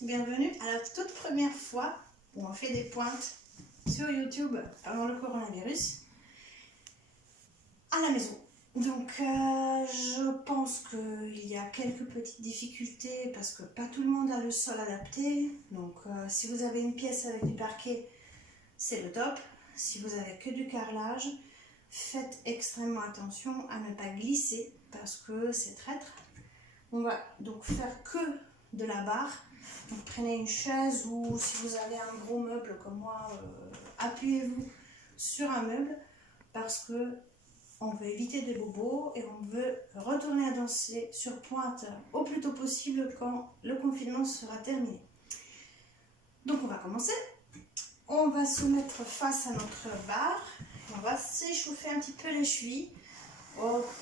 Bienvenue à la toute première fois où on fait des pointes sur YouTube avant le coronavirus à la maison. Donc je pense qu'il y a quelques petites difficultés parce que pas tout le monde a le sol adapté. Donc si vous avez une pièce avec du parquet, c'est le top. Si vous avez que du carrelage, faites extrêmement attention à ne pas glisser parce que c'est traître. On va donc faire que de la barre. Donc prenez une chaise ou si vous avez un gros meuble comme moi, appuyez-vous sur un meuble parce que on veut éviter des bobos et on veut retourner à danser sur pointe au plus tôt possible quand le confinement sera terminé. Donc on va commencer. On va se mettre face à notre barre. On va s'échauffer un petit peu les chevilles.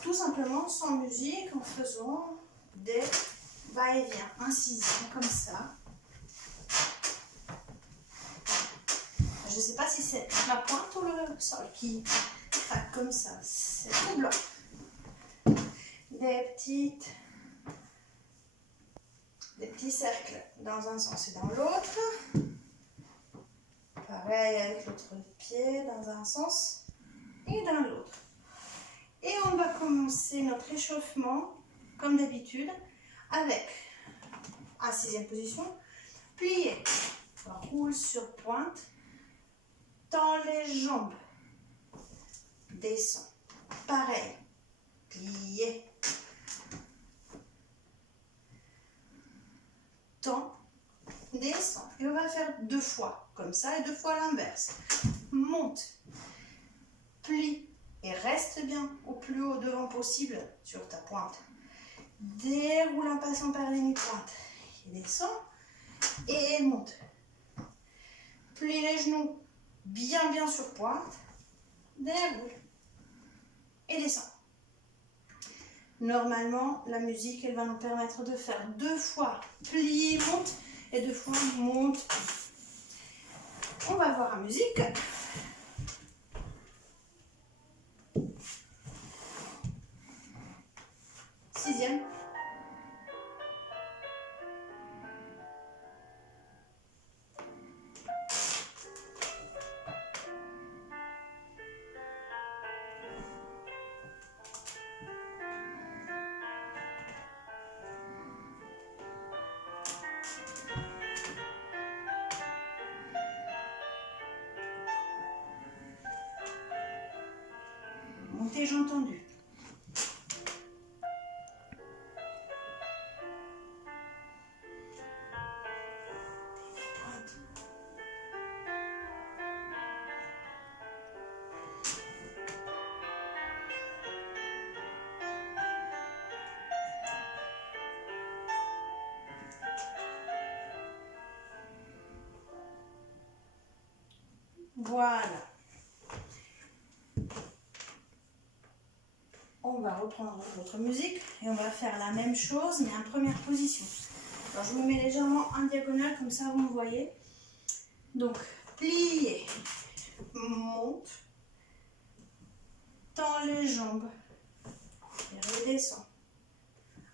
Tout simplement sans musique en faisant des va-et-vient, incisions comme ça. Je ne sais pas si c'est la pointe ou le sol qui craque comme ça. C'est tout blanc. Des petits cercles dans un sens et dans l'autre. Pareil avec l'autre pied dans un sens et dans l'autre. Et on va commencer notre échauffement comme d'habitude avec, à 6e position, plier, roule sur pointe, tend les jambes, descend, pareil, plier, tend, descend. Et on va faire 2 fois, comme ça, et 2 fois l'inverse. Monte, plie et reste bien au plus haut devant possible sur ta pointe. Déroule en passant par les mi-pointes. Et descend et monte. Plie les genoux bien sur pointe. Déroule et descend. Normalement, la musique, elle va nous permettre de faire 2 fois plie, monte et 2 fois monte. On va voir la musique. Sixième. Montez, j'ai entendu. Voilà. On va reprendre notre musique et on va faire la même chose mais en première position. Alors je me mets légèrement en diagonale comme ça vous me voyez. Donc plier, monte, tend les jambes et redescend.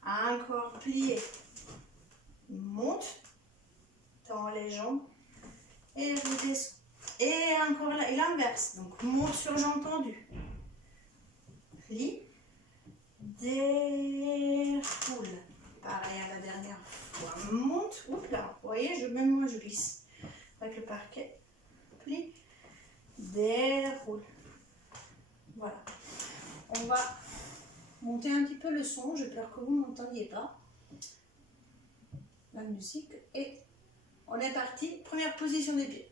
Encore plier, monte, tend les jambes et redescend. Et encore là, et l'inverse. Donc monte sur jambe tendue. Plie, déroule. Pareil à la dernière fois. Monte, oups là, vous voyez, même moi je glisse. Avec le parquet, plie, déroule. Voilà. On va monter un petit peu le son. J'ai peur que vous ne m'entendiez pas. La musique. Et on est parti. Première position des pieds.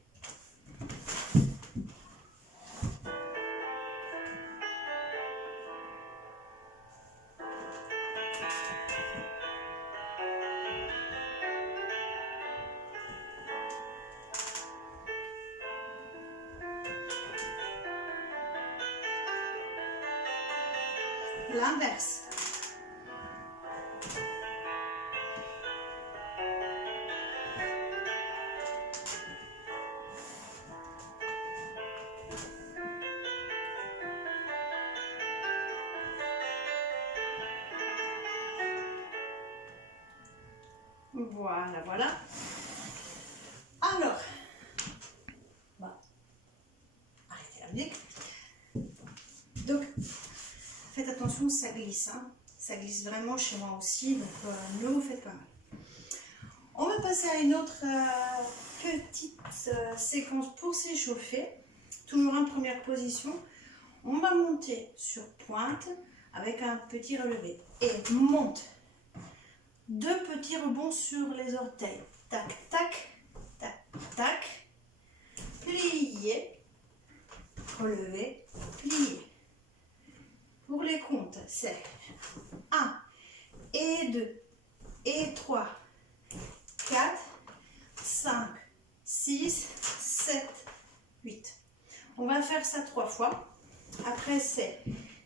L'inverse. Voilà. Alors, on va arrêter la musique. Donc, faites attention, ça glisse. Hein. Ça glisse vraiment chez moi aussi, donc ne vous faites pas mal. On va passer à une autre petite séquence pour s'échauffer. Toujours en première position. On va monter sur pointe avec un petit relevé. Et monte. 2 petits rebonds sur les orteils. Tac, tac, tac, tac. Plier. Relever, plier. Pour les comptes, c'est 1 et 2 et 3, 4, 5, 6, 7, 8. On va faire ça 3 fois. Après, c'est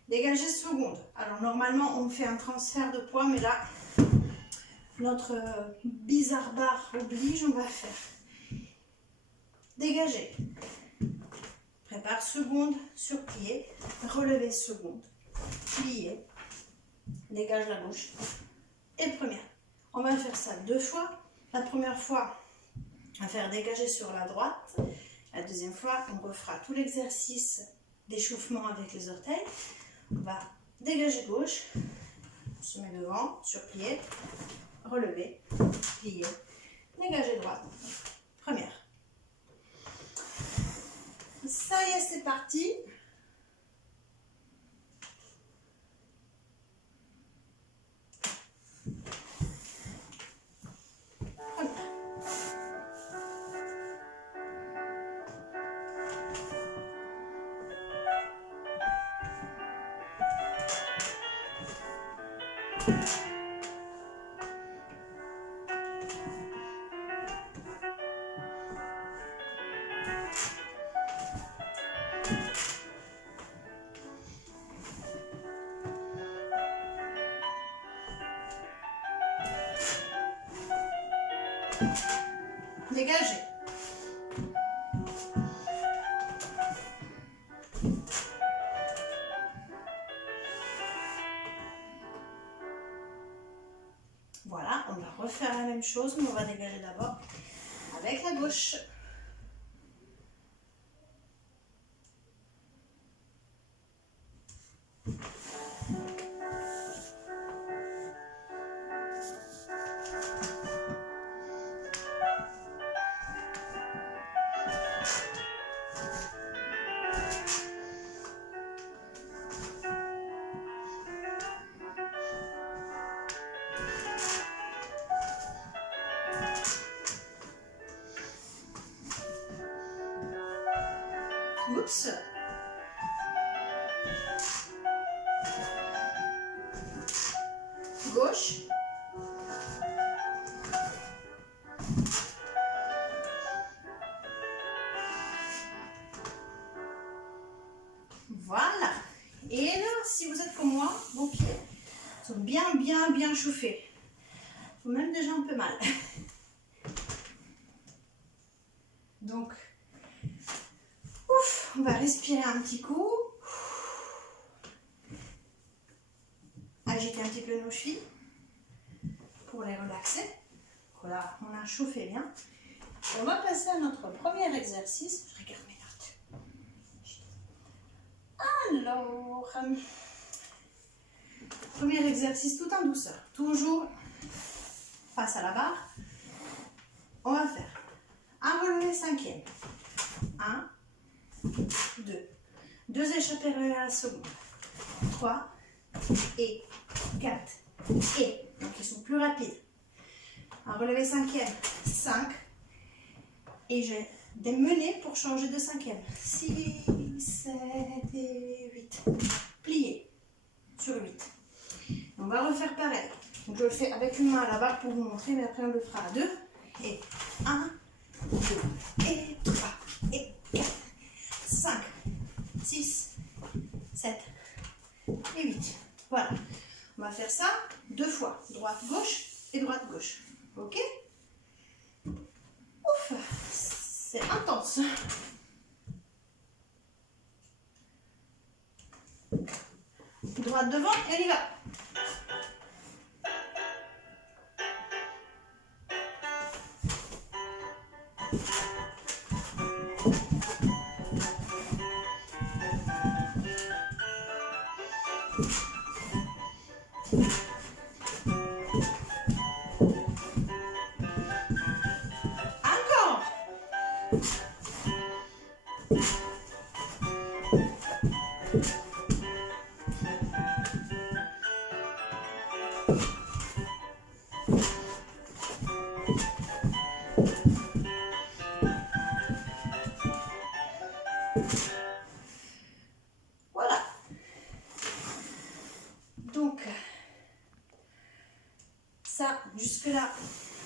dégager seconde. Alors, normalement, on fait un transfert de poids, mais là, notre bizarre barre oblige, on va faire dégager. Prépare seconde sur plié, relever seconde, plier, dégage la gauche et première. On va faire ça 2 fois. La première fois, on va faire dégager sur la droite. La deuxième fois, on refera tout l'exercice d'échauffement avec les orteils. On va dégager gauche, on se met devant, sur plié, relever, plier, dégager droite, première. Ça y est, c'est parti. Dégagez. Voilà, on va refaire la même chose, mais on va dégager d'abord avec la gauche. Oups. Gauche. Voilà. Et là, si vous êtes comme moi, vos pieds sont bien chauffés. Ils ont même déjà un peu mal. Donc, ouf, on va respirer un petit coup. Agiter un petit peu nos chevilles pour les relaxer. Voilà, on a chauffé bien. Et on va passer à notre premier exercice. Je regarde mes notes. Alors, premier exercice tout en douceur. Toujours face à la barre. On va faire un relevé 5e. 1, 2. 2 échappées relevées à la seconde. 3 et 4 et. Donc ils sont plus rapides. Un relevé 5e. 5. Et j'ai des menées pour changer de 5e. 6, 7 et 8. Plié sur 8. On va refaire pareil. Donc je le fais avec une main à la barre pour vous montrer, mais après on le fera à 2. Et 1, 2, et 3, et 4, 5, 6, 7 et 8. Voilà. On va faire ça 2 fois. Droite-gauche et droite-gauche. Ok? Ouf! C'est intense. Droite devant et on y va. jusque-là,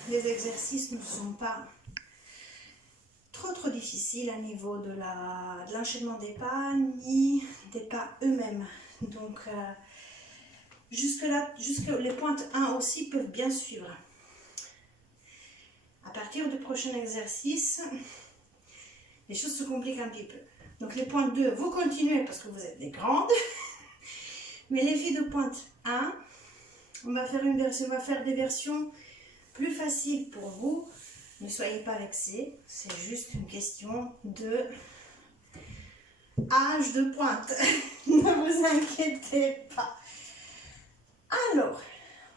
les exercices ne sont pas trop difficiles à niveau de l'enchaînement des pas, ni des pas eux-mêmes. Donc, jusque-là, les pointes 1 aussi peuvent bien suivre. À partir du prochain exercice, les choses se compliquent un petit peu. Donc les pointes 2, vous continuez parce que vous êtes des grandes. Mais les filles de pointe 1, on va faire des versions plus faciles pour vous. Ne soyez pas vexés, c'est juste une question de âge de pointe. Ne vous inquiétez pas. Alors,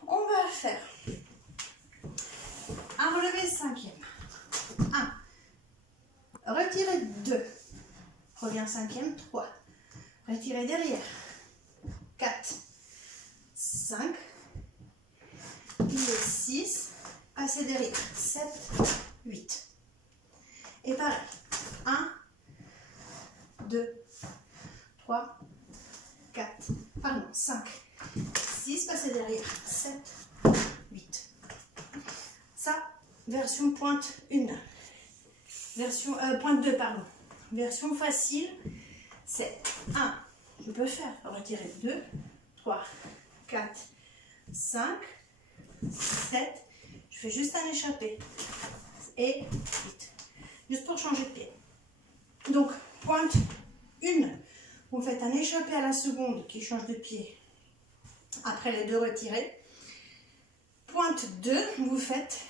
on va faire un relevé 5e. 1. Retirez 2. Revient 5e, 3. Retirez derrière. 4. 5. Pliez 6. Passez derrière. 7. 8. Et pareil. 1. 2. 3. 4. Pardon, 5. 6. Passez derrière. 7. 8. Ça, version pointe 1. Version, pointe 2, pardon. Version facile, c'est 1. Je peux faire retirer 2, 3, 4, 5, 7. Je fais juste un échappé. Et 8. Juste pour changer de pied. Donc, pointe 1. Vous faites un échappé à la seconde qui change de pied. Après les deux retirés. Pointe 2, vous faites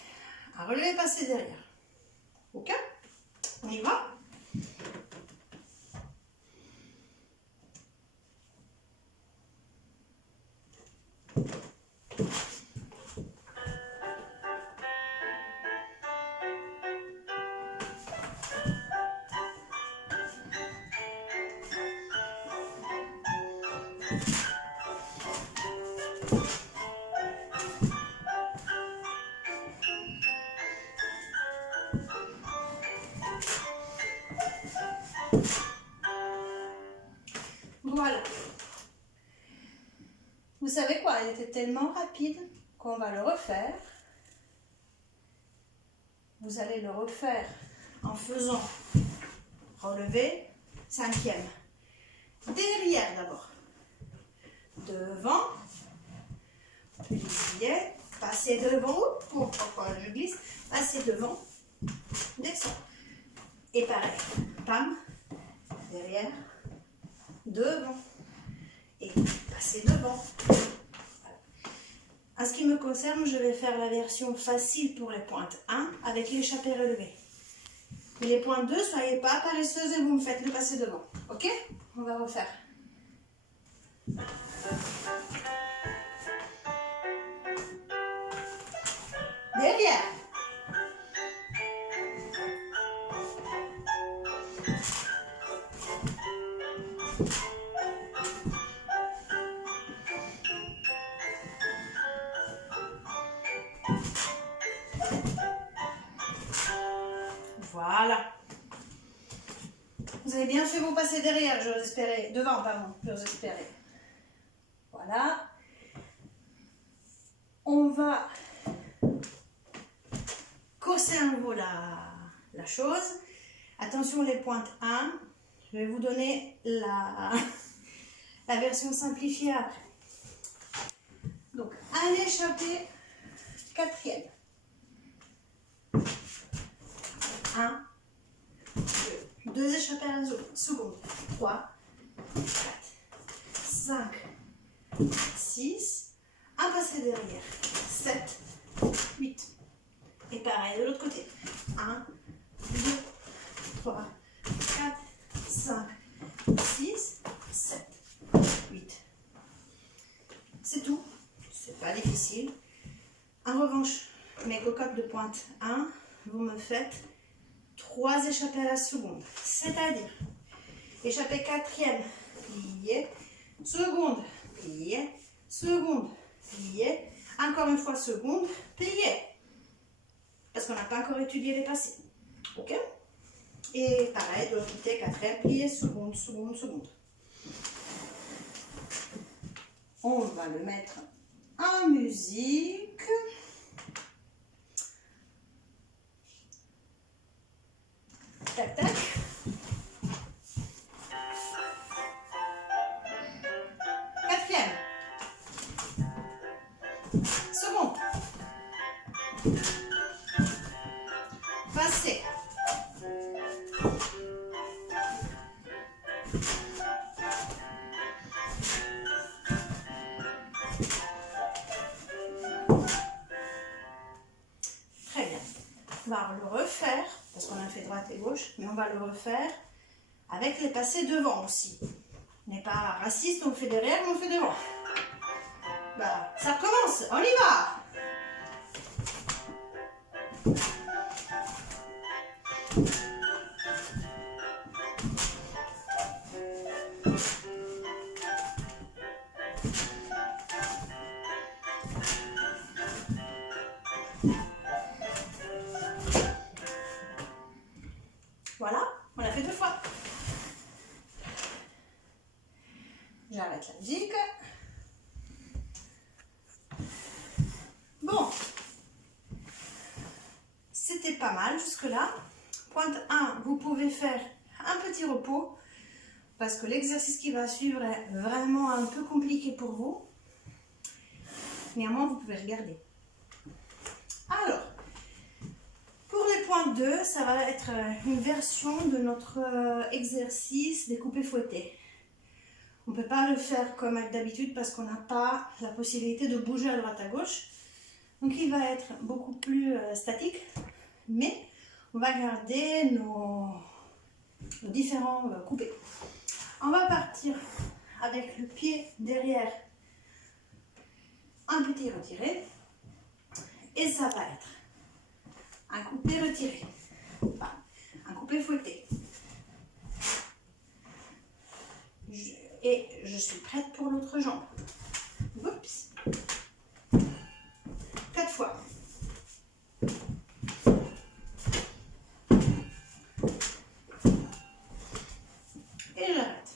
un relevé passé derrière. Ok? On y va? Voilà. Vous savez quoi? Il était tellement rapide qu'on va le refaire. Vous allez le refaire en faisant relever 5e. Derrière d'abord. Devant. Pliez. Passez devant. Je glisse. Passez devant. Descends. Et pareil. Pam. Derrière. Devant. Et passez devant. En ce qui me concerne, je vais faire la version facile pour les pointes 1 avec l'échappé relevé. Mais les pointes 2, soyez pas paresseuses et vous me faites le passer devant. Ok? On va refaire. Derrière. Voilà. Vous avez bien fait vous passer derrière, j'ose espérer. Devant, pardon, j'ose espérer. Voilà. On va corser à nouveau la chose. Attention les pointes 1. Je vais vous donner la version simplifiée après. Donc, un échappé 4e. 1, 2, 2 échappés à la seconde. 3, 4, 5, 6, un passé derrière. 7, 8. Et pareil de l'autre côté. 1, 2, 3, 4, 5, 6, 7, 8. C'est tout. C'est pas difficile. En revanche, mes cocottes de pointe 1, vous me faites 3 échappés à la seconde. C'est-à-dire, échappé 4e, plié, seconde, plié, seconde, plié, encore une fois seconde, plié. Parce qu'on n'a pas encore étudié les passés. Ok? Et pareil, de l'autre côté, 4e, plié, seconde, seconde, seconde. On va le mettre en musique. tac, tac. Quatrième. Second. Passez. Très bien. On va le refaire, parce qu'on a fait droite et gauche, mais on va le refaire avec les passés devant aussi. On n'est pas raciste, on le fait derrière, mais on le fait devant. Bah, ça recommence, on y va! Voilà, on l'a fait 2 fois. J'arrête la musique. Bon, c'était pas mal jusque-là. Pointe 1, vous pouvez faire un petit repos parce que l'exercice qui va suivre est vraiment un peu compliqué pour vous. Néanmoins, vous pouvez regarder. Alors, pour les pointes 2, ça va être une version de notre exercice découpé fouetté. On ne peut pas le faire comme d'habitude parce qu'on n'a pas la possibilité de bouger à droite à gauche. Donc il va être beaucoup plus statique, mais on va garder nos différents coupés. On va partir avec le pied derrière, un petit retiré, et ça va être un coupé retiré, enfin, un coupé fouetté. Et je suis prête pour l'autre jambe. Oups. 4 fois. Et j'arrête.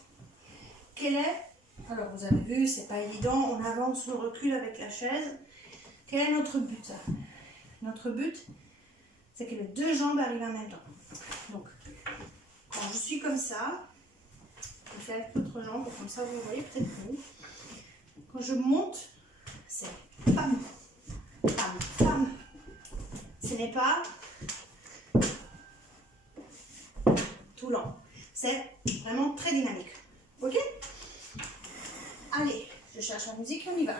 Quel est, alors vous avez vu, c'est pas évident, on avance, on recule avec la chaise. Quel est notre but? Notre but, c'est que les 2 jambes arrivent en même temps. Donc, quand je suis comme ça, je fais avec l'autre jambe, comme ça vous voyez peut-être vous. Quand je monte, c'est pam, pam, pam. Ce n'est pas tout lent. C'est vraiment très dynamique. Ok? Allez, je cherche la musique et on y va.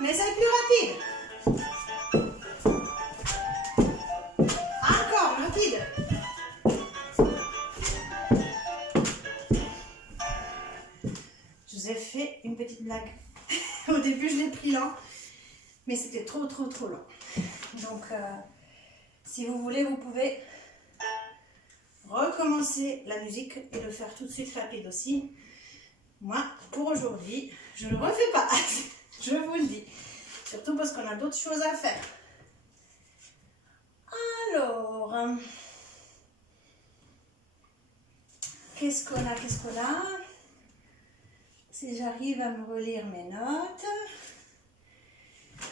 On essaie plus rapide. Encore rapide. Je vous ai fait une petite blague. Au début, je l'ai pris lent, mais c'était trop lent. Donc, si vous voulez, vous pouvez recommencer la musique et le faire tout de suite rapide aussi. Moi, pour aujourd'hui, je ne le refais pas. Je vous le dis. Surtout parce qu'on a d'autres choses à faire. Alors, qu'est-ce qu'on a? Si j'arrive à me relire mes notes.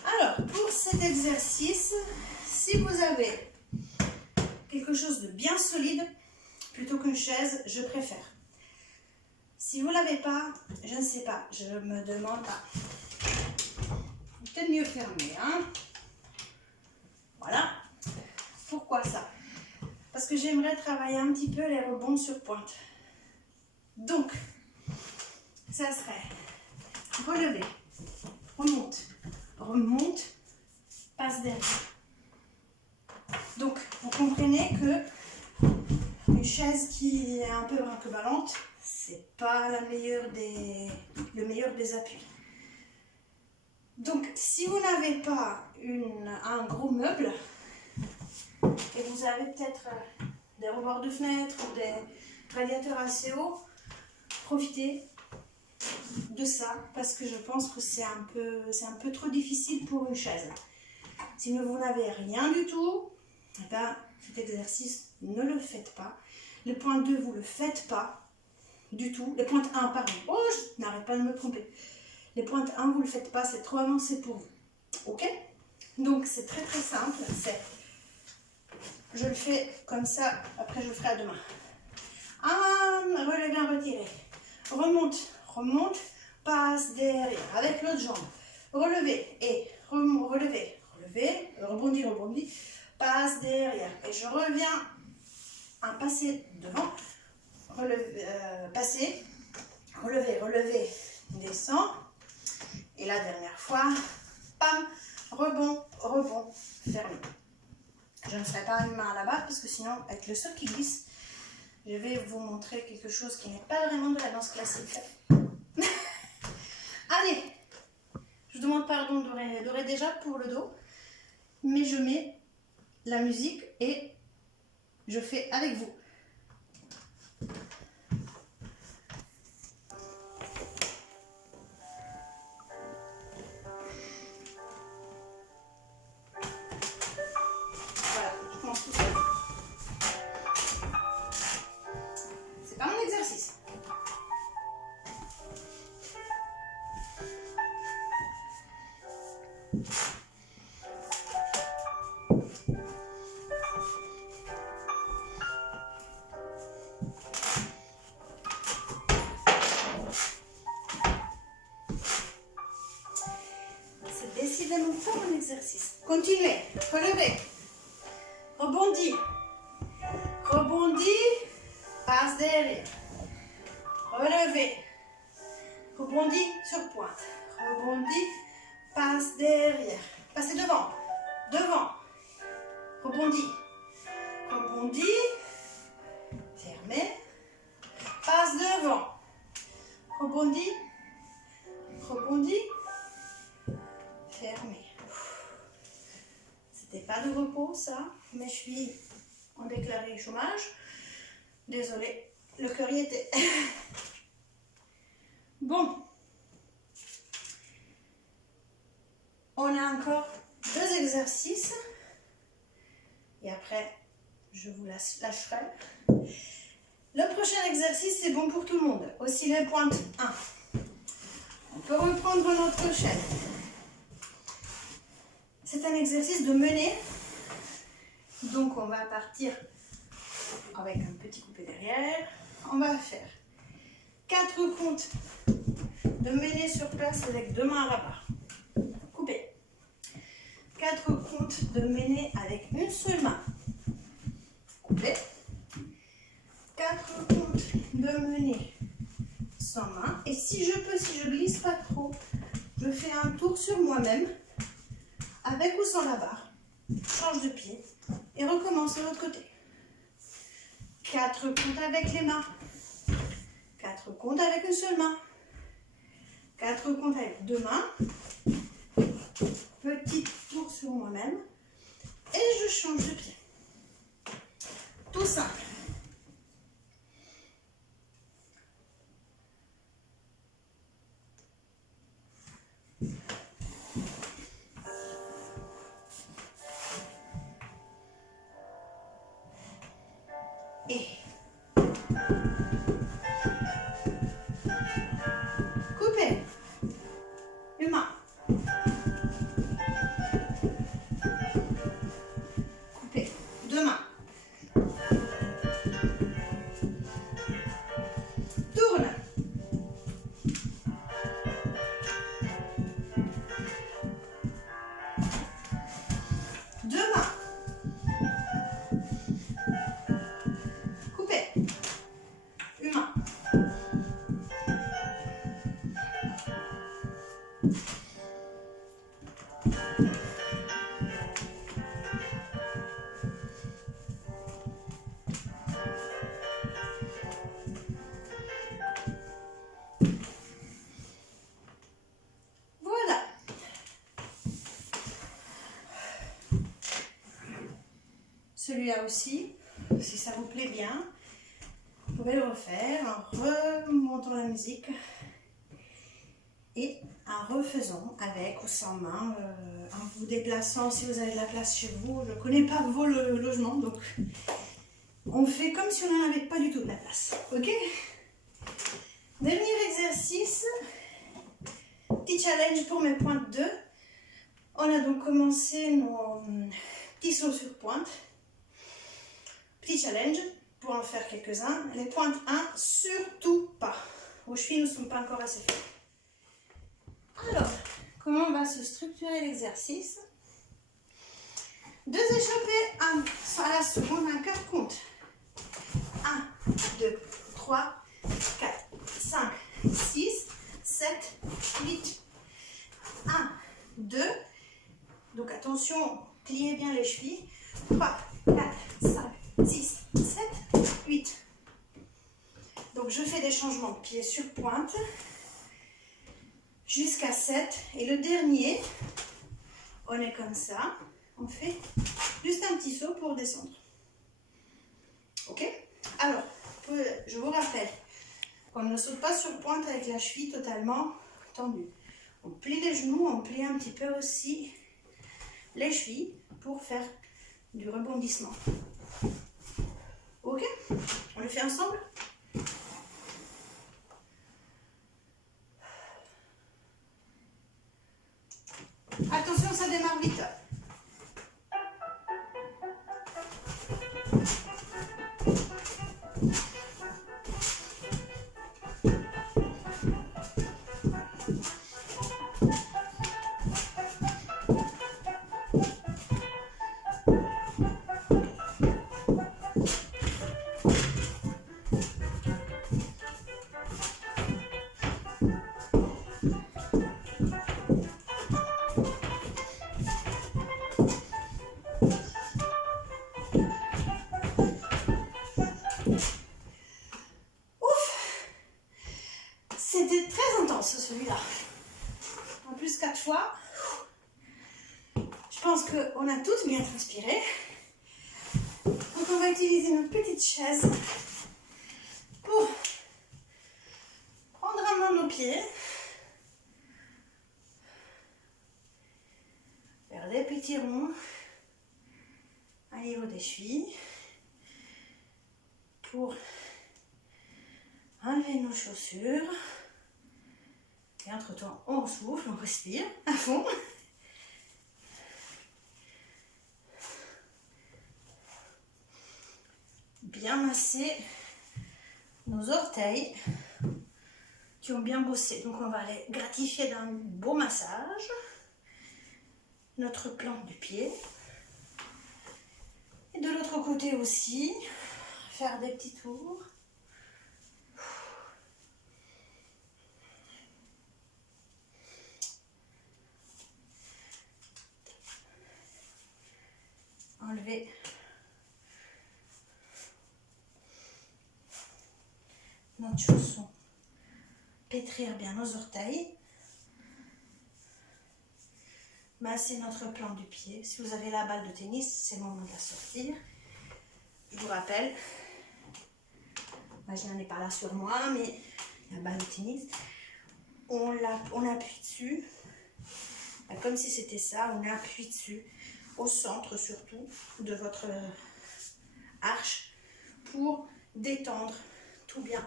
Alors, pour cet exercice, si vous avez quelque chose de bien solide, plutôt qu'une chaise, je préfère. Si vous ne l'avez pas, je ne sais pas, je me demande pas. Peut-être mieux fermer, hein. Voilà. Pourquoi ça? Parce que j'aimerais travailler un petit peu les rebonds sur pointe. Donc, ça serait relever, remonte, remonte, passe derrière. Donc, vous comprenez que une chaise qui est un peu brinque-ballante, c'est pas le meilleur des appuis. Donc, si vous n'avez pas un gros meuble, et vous avez peut-être des rebords de fenêtre ou des radiateurs assez hauts, profitez de ça parce que je pense que c'est un peu trop difficile pour une chaise. Si vous n'avez rien du tout, eh ben, cet exercice, ne le faites pas. Le point 2, vous ne le faites pas du tout. Les pointes 1, pardon. Oh, je n'arrête pas de me tromper. Les pointes 1, vous ne le faites pas, c'est trop avancé pour vous. Ok? Donc, c'est très très simple. Je le fais comme ça, après je le ferai à deux mains. Relevez, retirez. Remonte, remonte, passe derrière avec l'autre jambe. Relevez et relevez, relevez, rebondis, rebondis, passe derrière. Et je reviens, un passé devant, relevez, passer, relevez, relevez, descend. Et la dernière fois, pam, rebond, rebond, fermé. Je ne ferai pas une main à la barre parce que sinon, avec le sol qui glisse, je vais vous montrer quelque chose qui n'est pas vraiment de la danse classique. Allez, je demande pardon d'ores et déjà pour le dos, mais je mets la musique et je fais avec vous. Voilà, je commence tout seul. C'est pas mon exercice. C'est décidément pas mon exercice. Continuez, relevez, rebondis, rebondis, passe derrière, relevez, rebondis sur pointe, rebondis, passe derrière, passez devant, devant, rebondis, rebondis, fermez, passe devant, rebondis, rebondis, fermez. C'était pas de repos ça, mais je suis en déclaré chômage. Désolée, le cœur y était. Bon. On a encore 2 exercices. Et après, je vous lâcherai. Le prochain exercice, c'est bon pour tout le monde. Aussi les pointes 1. On peut reprendre notre chaîne. C'est un exercice de menée. Donc, on va partir avec un petit coupé derrière. On va faire 4 comptes de menée sur place avec 2 mains à la barre. Coupé. 4 comptes de menée avec une seule main. Coupé. 4 comptes de menée sans main. Et si je peux, si je glisse pas trop, je fais un tour sur moi-même, avec ou sans la barre. Change de pied et recommence de l'autre côté. 4 comptes avec les mains. 4 comptes avec une seule main. 4 comptes avec 2 mains. Petit tour sur moi-même. Et je change de pied. Tout simple. Et coupez. Une main. Coupez. 2 mains. Tourne. Voilà. Celui-là aussi, si ça vous plaît bien, vous pouvez le refaire en remontant la musique. et en refaisant avec ou sans main, en vous déplaçant si vous avez de la place chez vous. Je ne connais pas vos logements, donc on fait comme si on n'en avait pas du tout de la place. Ok? Dernier exercice, petit challenge pour mes pointes 2. On a donc commencé nos petits sauts sur pointe. Petit challenge pour en faire quelques-uns. Les pointes 1, surtout pas. Vos chevilles ne sont pas encore assez faites. Alors, comment on va se structurer l'exercice? 2 échappées à la seconde, un 4 comptes. 1, 2, 3, 4, 5, 6, 7, 8. 1, 2. Donc attention, pliez bien les chevilles. 3, 4, 5, 6, 7, 8. Donc je fais des changements de pied sur pointe jusqu'à 7. Et le dernier, on est comme ça. On fait juste un petit saut pour descendre. Ok? Alors, je vous rappelle qu'on ne saute pas sur pointe avec la cheville totalement tendue. On plie les genoux, on plie un petit peu aussi les chevilles pour faire du rebondissement. Ok? On le fait ensemble? Attention, ça démarre vite. C'était très intense celui-là. En plus 4 fois. Je pense qu'on a toutes bien transpiré. Donc on va utiliser notre petite chaise pour prendre en main nos pieds. Faire des petits ronds au niveau des chevilles. Pour enlever nos chaussures. Et entre-temps, on souffle, on respire à fond. Bien masser nos orteils qui ont bien bossé. Donc on va les gratifier d'un beau massage. Notre plante du pied. Et de l'autre côté aussi, faire des petits tours. Enlever notre chausson, pétrir bien nos orteils, masser notre plante du pied. Si vous avez la balle de tennis, c'est le moment de la sortir. Je vous rappelle, moi je n'en ai pas là sur moi, mais la balle de tennis, on appuie dessus, comme si c'était ça, on appuie dessus, au centre surtout de votre arche, pour détendre tout bien,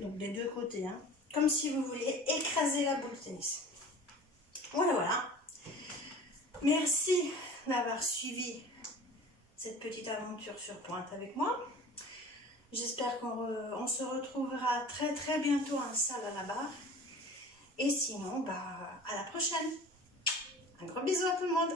donc des deux côtés, hein, comme si vous vouliez écraser la boule de tennis. Voilà, voilà. Merci d'avoir suivi cette petite aventure sur pointe avec moi. J'espère qu'on se retrouvera très très bientôt en salle à la barre. Et sinon, à la prochaine. Un gros bisou à tout le monde.